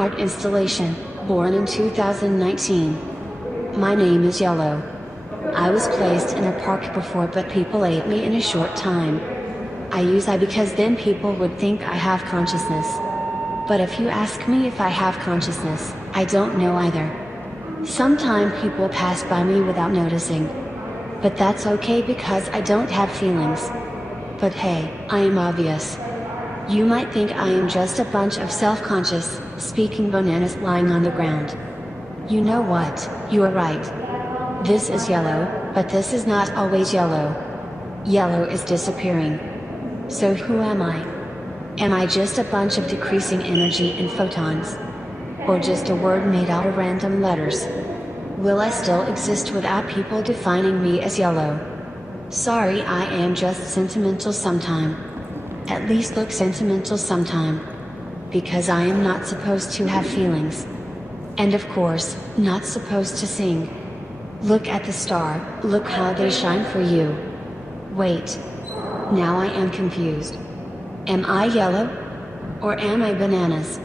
art installation, born in 2019. My name is Yellow. I was placed in a park before, but people ate me in a short time. I use I because then people would think I have consciousness. But if you ask me if I have consciousness, I don't know either. Sometimes people pass by me without noticing. But that's okay because I don't have feelings. But hey, I am obvious. You might think I am just a bunch of self-conscious, speaking bananas lying on the ground. You know what, you are right. This is yellow, but this is not always yellow. Yellow is disappearing. So who am I? Am I just a bunch of decreasing energy and photons? Or just a word made out of random letters? Will I still exist without people defining me as yellow? Sorry, I am just sentimental sometime. At least look sentimental sometime. Because I am not supposed to have feelings. And of course, not supposed to sing. Look at the star, look how they shine for you. Wait. Now I am confused. Am I yellow? Or am I bananas?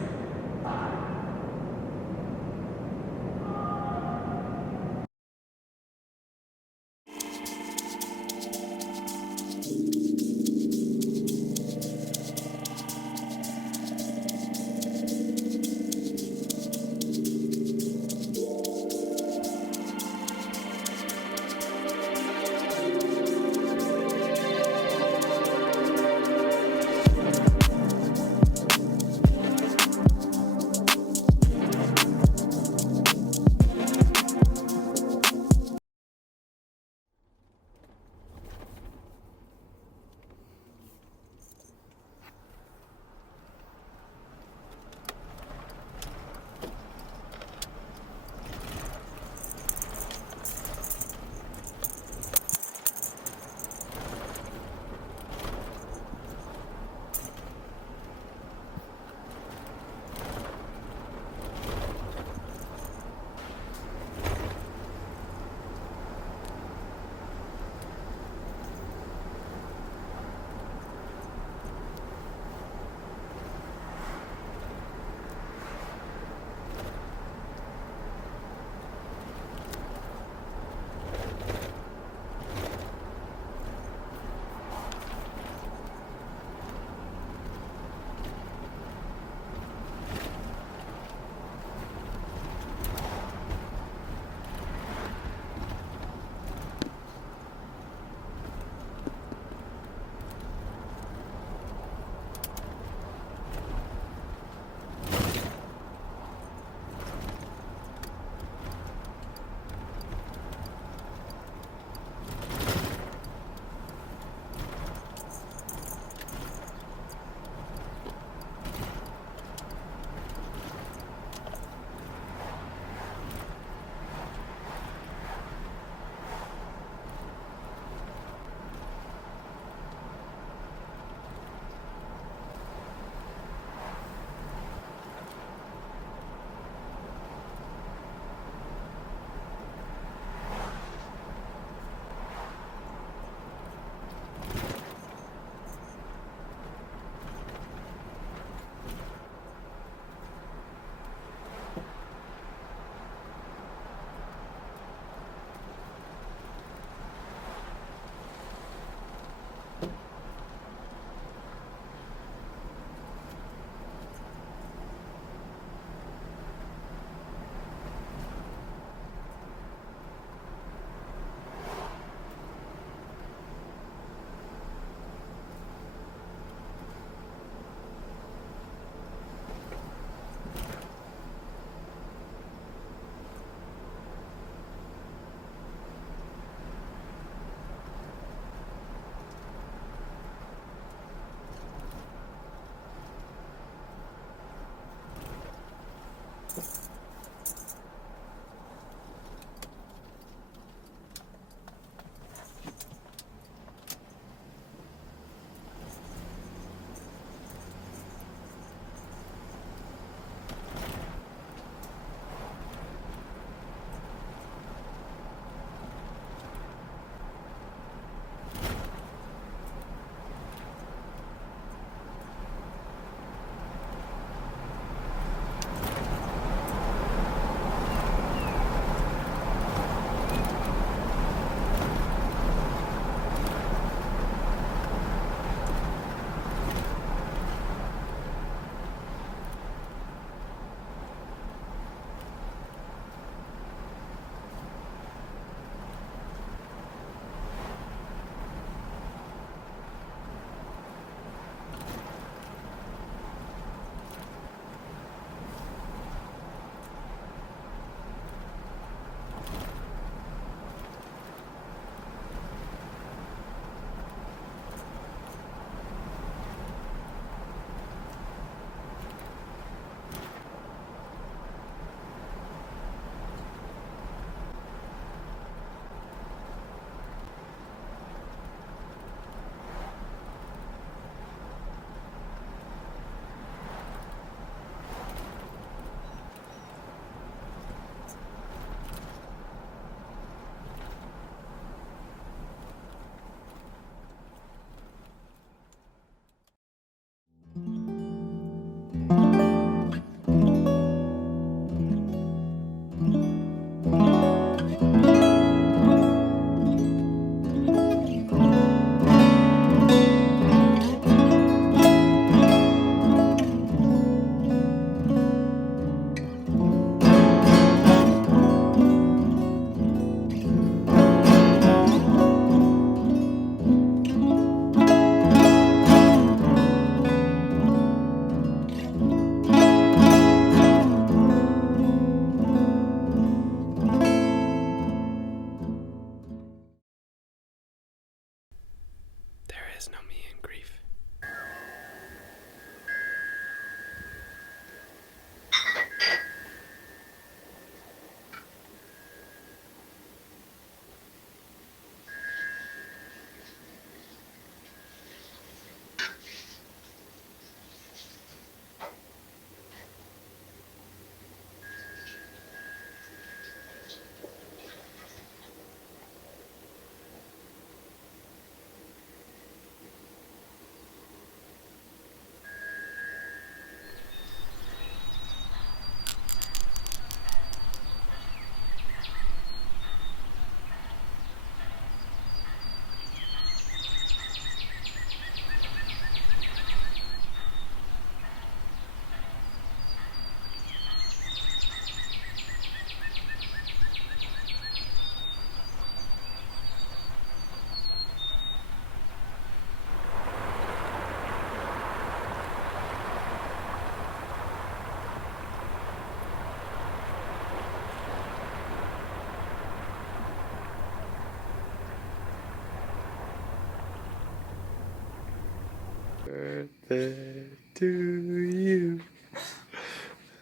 birthday to you.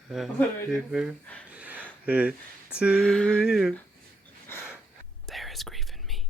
Happy birthday to you. There is grief in me.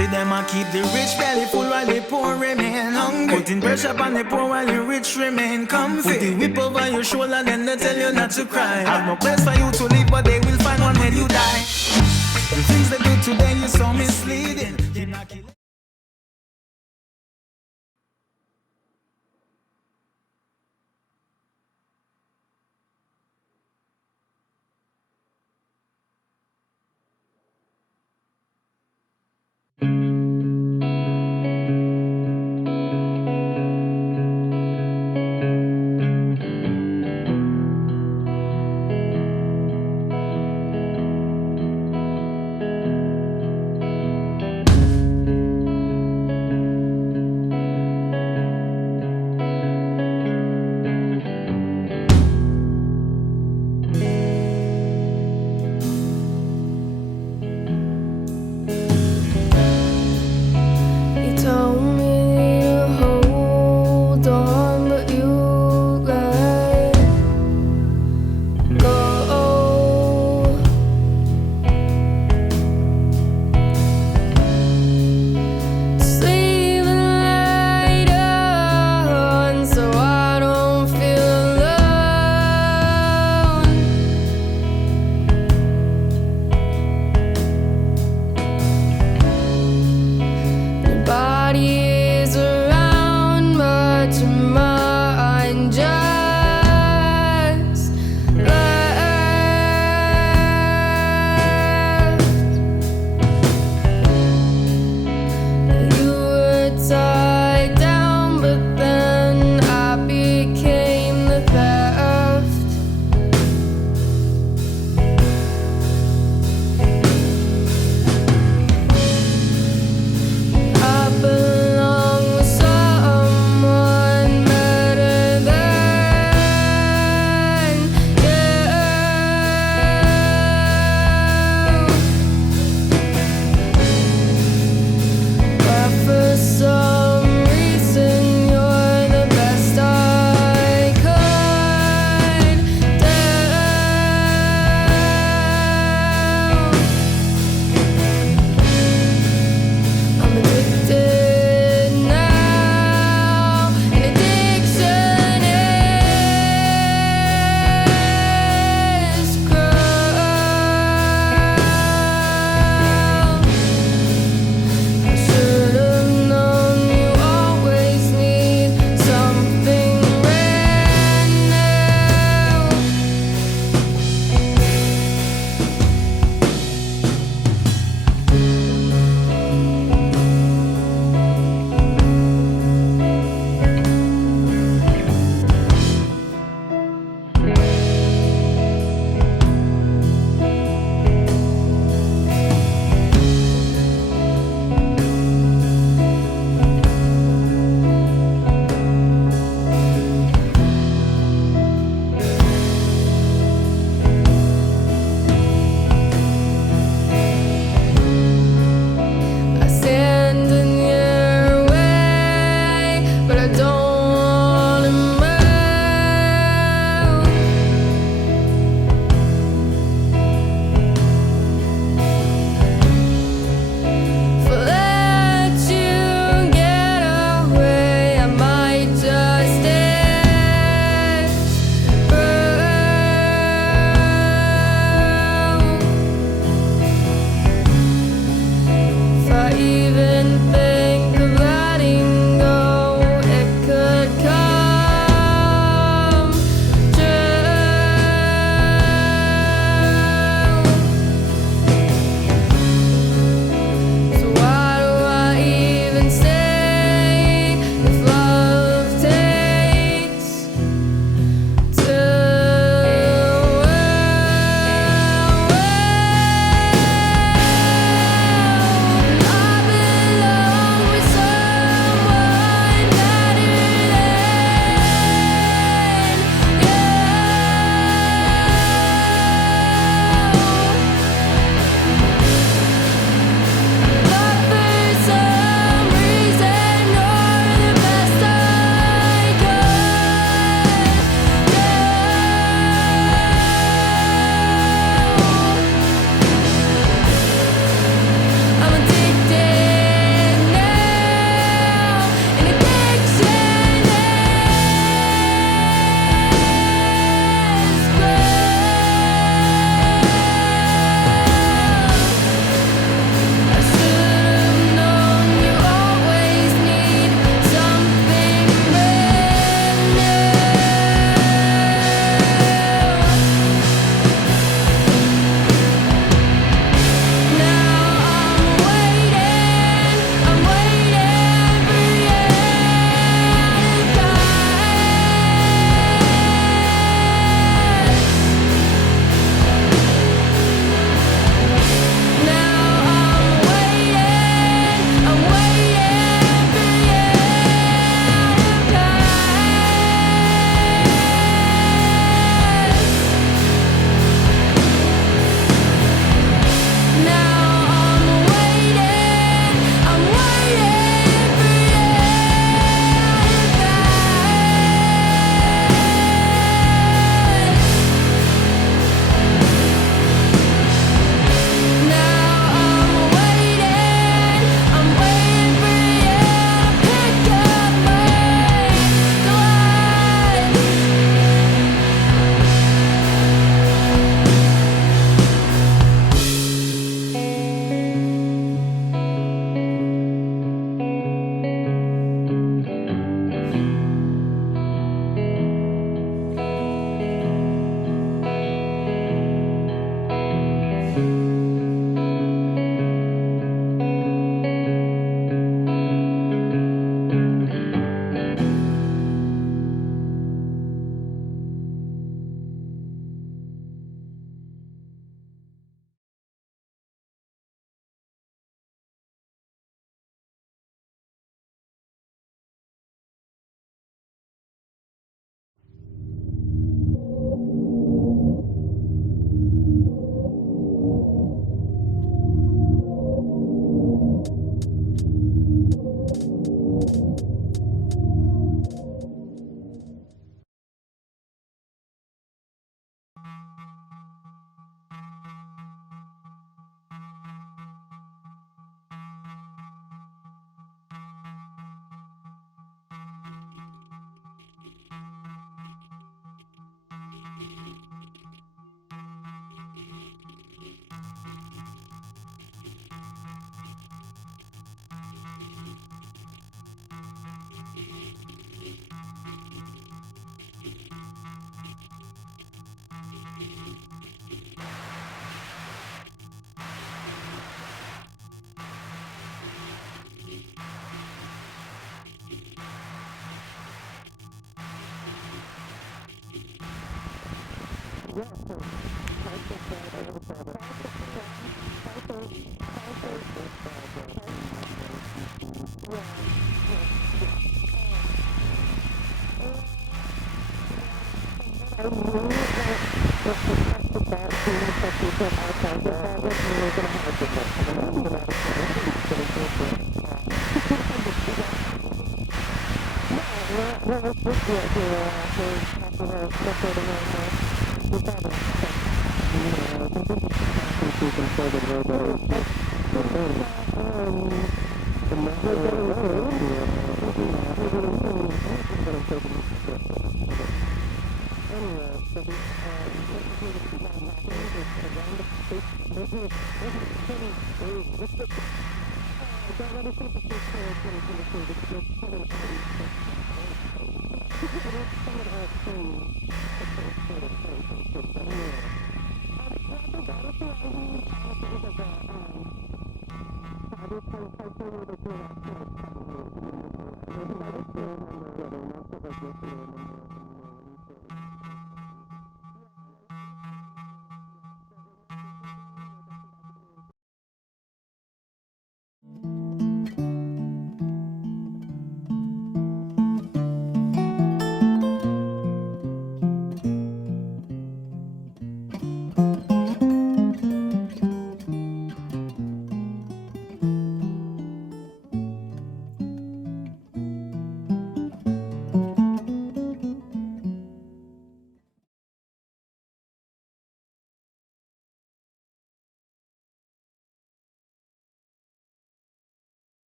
See them a keep the rich belly full while the poor remain hungry. Putting pressure upon the poor while the rich remain comfy. Put the whip over your shoulder, then they tell you not to cry. Have no place for you to live, but they will find one when you die. The things they do today is so misleading.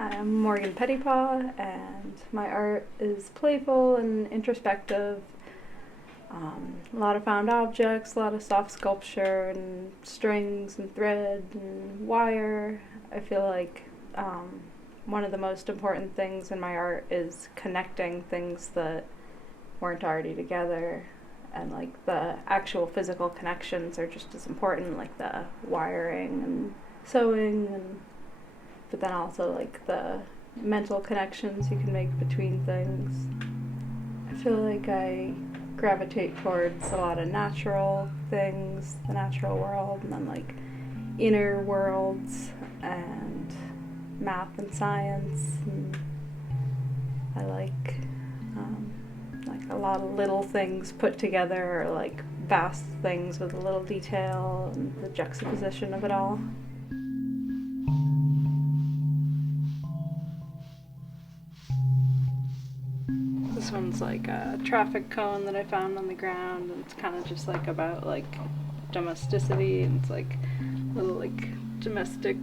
I'm Morgan Pettypaw, and my art is playful and introspective. A lot of found objects, a lot of soft sculpture and strings and thread and wire. I feel like one of the most important things in my art is connecting things that weren't already together, and like the actual physical connections are just as important, like the wiring and sewing, and but then also like the mental connections you can make between things. I feel like I gravitate towards a lot of natural things, the natural world, and then like inner worlds and math and science. And I like a lot of little things put together, or like vast things with a little detail and the juxtaposition of it all. This one's like a traffic cone that I found on the ground, and it's kind of just like about like domesticity, and it's like little like domestic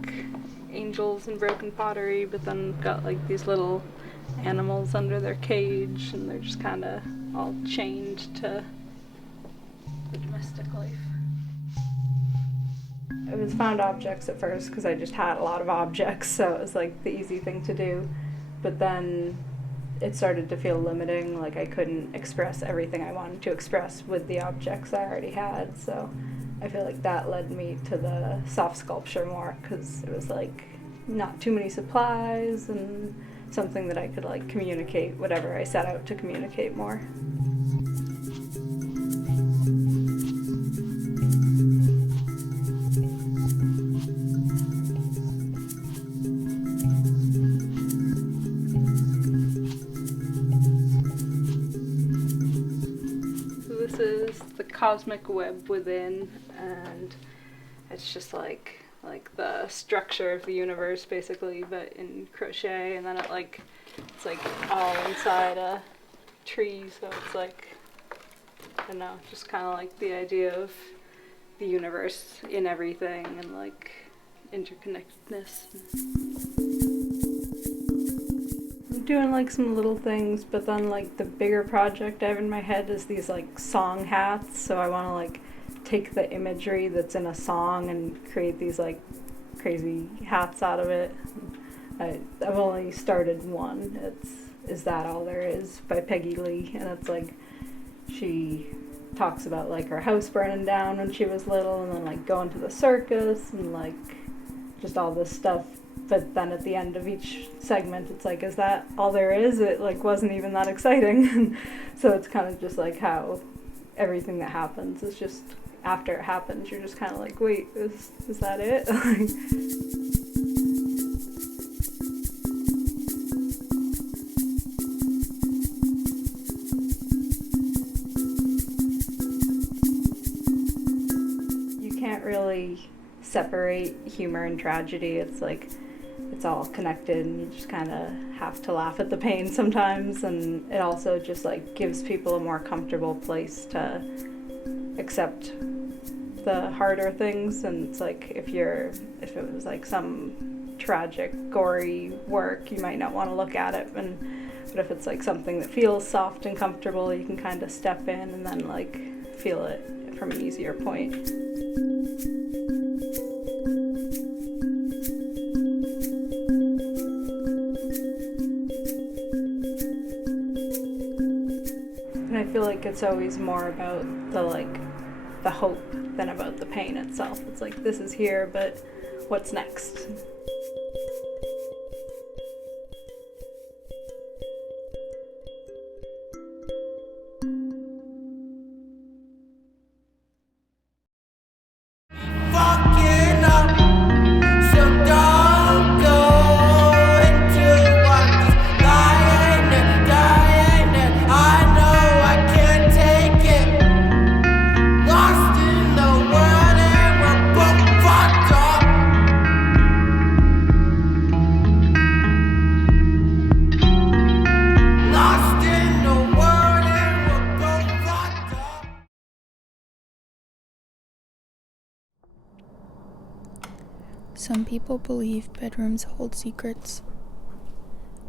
angels and broken pottery, but then got like these little animals under their cage, and they're just kind of all chained to the domestic life. It was found objects at first because I just had a lot of objects, so it was like the easy thing to do, but then it started to feel limiting, like I couldn't express everything I wanted to express with the objects I already had, so I feel like that led me to the soft sculpture more, because it was like not too many supplies and something that I could like communicate whatever I set out to communicate more. This is the cosmic web within, and it's just like the structure of the universe basically, but in crochet, and then it's like all inside a tree, so it's like, I don't know, just kind of like the idea of the universe in everything and like interconnectedness. I'm doing like some little things, but then like the bigger project I have in my head is these like song hats, so I want to like take the imagery that's in a song and create these like crazy hats out of it. I've only started one. It's Is That All There Is by Peggy Lee, and it's like she talks about like her house burning down when she was little, and then like going to the circus and like just all this stuff. But then at the end of each segment it's like, is that all there is? It like wasn't even that exciting. So it's kind of just like how everything that happens is just, after it happens you're just kind of like, wait, is that it? You can't really separate humor and tragedy. It's like it's all connected, and you just kind of have to laugh at the pain sometimes. And it also just like gives people a more comfortable place to accept the harder things. And it's like if it was like some tragic, gory work, you might not want to look at it. But if it's like something that feels soft and comfortable, you can kind of step in and then like feel it from an easier point. And I feel like it's always more about the hope than about the pain itself. It's like, this is here, but what's next? Fucking up, so don't go into what's lying there, dying there. I know I can't take it. Lost in the world and we're both fucked up. Lost in the world and we're both fucked up. Some people believe bedrooms hold secrets.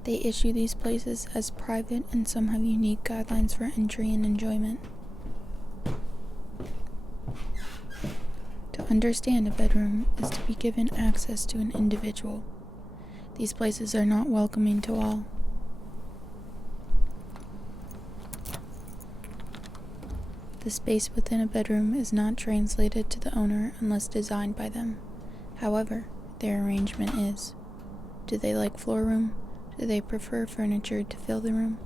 They issue these places as private, and some have unique guidelines for entry and enjoyment. To understand a bedroom is to be given access to an individual. These places are not welcoming to all. The space within a bedroom is not translated to the owner unless designed by them. However, their arrangement is. Do they like floor room? Do they prefer furniture to fill the room?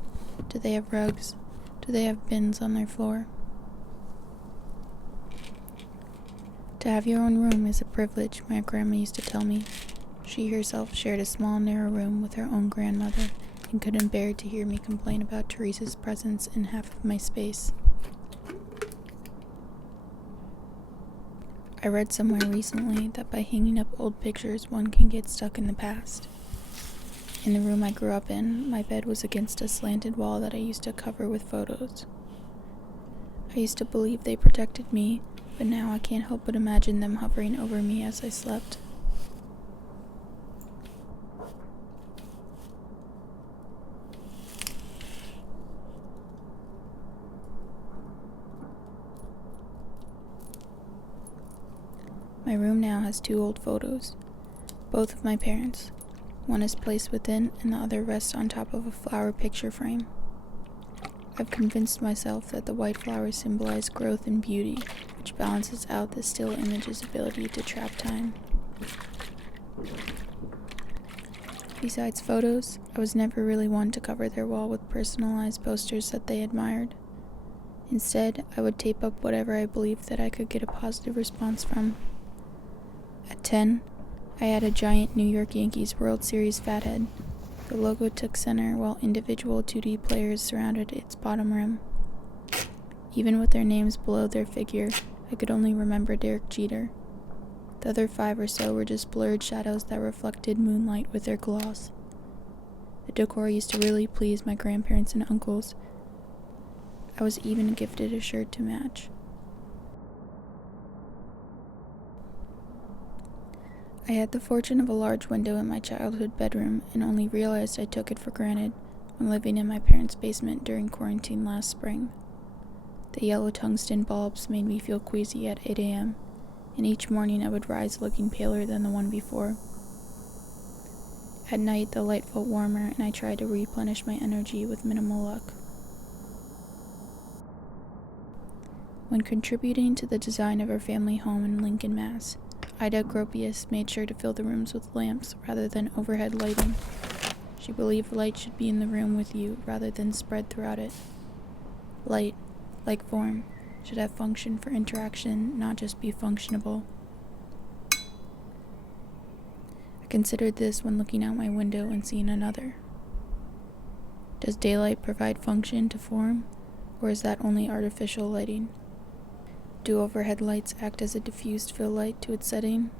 Do they have rugs? Do they have bins on their floor? To have your own room is a privilege, my grandma used to tell me. She herself shared a small, narrow room with her own grandmother and couldn't bear to hear me complain about Teresa's presence in half of my space. I read somewhere recently that by hanging up old pictures, one can get stuck in the past. In the room I grew up in, my bed was against a slanted wall that I used to cover with photos. I used to believe they protected me, but now I can't help but imagine them hovering over me as I slept. My room now has 2 old photos, both of my parents. One is placed within and the other rests on top of a flower picture frame. I've convinced myself that the white flowers symbolize growth and beauty, which balances out the still image's ability to trap time. Besides photos, I was never really one to cover their wall with personalized posters that they admired. Instead, I would tape up whatever I believed that I could get a positive response from. At 10, I had a giant New York Yankees World Series fathead. The logo took center while individual 2D players surrounded its bottom rim. Even with their names below their figure, I could only remember Derek Jeter. The other 5 or so were just blurred shadows that reflected moonlight with their gloss. The decor used to really please my grandparents and uncles. I was even gifted a shirt to match. I had the fortune of a large window in my childhood bedroom and only realized I took it for granted when living in my parents' basement during quarantine last spring. The yellow tungsten bulbs made me feel queasy at 8 a.m., and each morning I would rise looking paler than the one before. At night, the light felt warmer, and I tried to replenish my energy with minimal luck. When contributing to the design of our family home in Lincoln, Mass., Ida Gropius made sure to fill the rooms with lamps rather than overhead lighting. She believed light should be in the room with you rather than spread throughout it. Light, like form, should have function for interaction, not just be functionable. I considered this when looking out my window and seeing another. Does daylight provide function to form, or is that only artificial lighting? Do overhead lights act as a diffused fill light to its setting?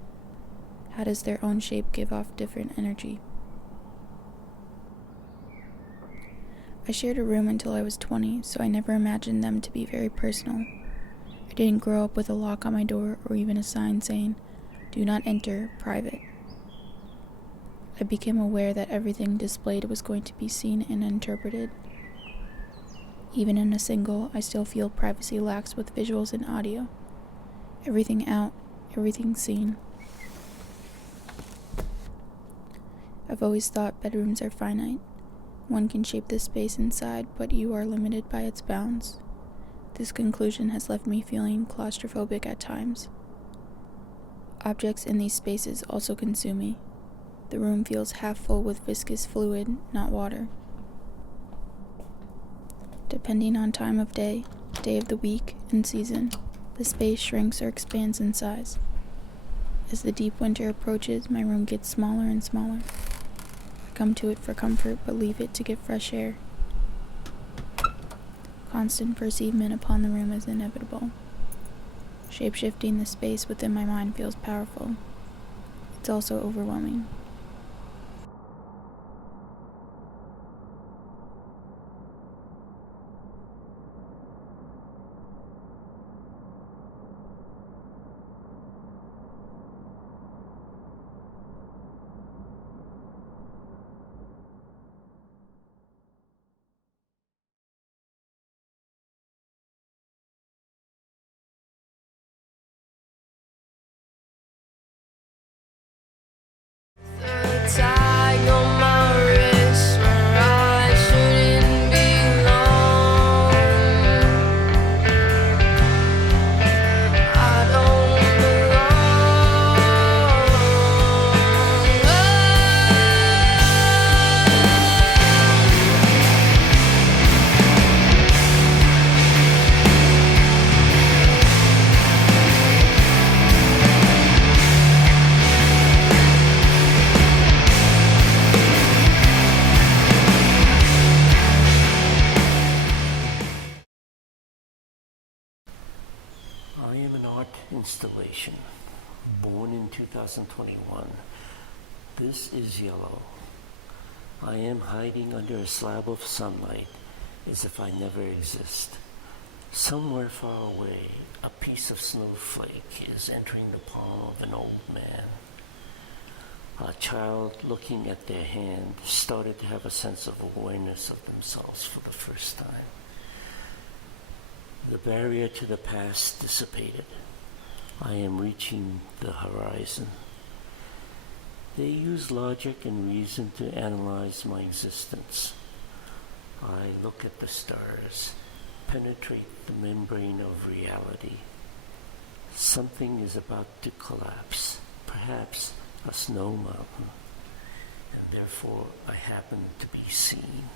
How does their own shape give off different energy? I shared a room until I was 20, so I never imagined them to be very personal. I didn't grow up with a lock on my door or even a sign saying, "Do not enter, private." I became aware that everything displayed was going to be seen and interpreted. Even in a single, I still feel privacy lacks with visuals and audio. Everything out, everything seen. I've always thought bedrooms are finite. One can shape the space inside, but you are limited by its bounds. This conclusion has left me feeling claustrophobic at times. Objects in these spaces also consume me. The room feels half full with viscous fluid, not water. Depending on time of day of the week, and season, the space shrinks or expands in size. As the deep winter approaches, my room gets smaller and smaller. I come to it for comfort, but leave it to get fresh air. Constant perceivement upon the room is inevitable. Shape-shifting the space within my mind feels powerful. It's also overwhelming. Tag on my wrist where I shouldn't belong. I don't I am an art installation, born in 2021. This is yellow. I am hiding under a slab of sunlight as if I never exist. Somewhere far away, a piece of snowflake is entering the palm of an old man. A child looking at their hand started to have a sense of awareness of themselves for the first time. The barrier to the past dissipated. I am reaching the horizon. They use logic and reason to analyze my existence. I look at the stars, penetrate the membrane of reality. Something is about to collapse, perhaps a snow mountain, and therefore I happen to be seen.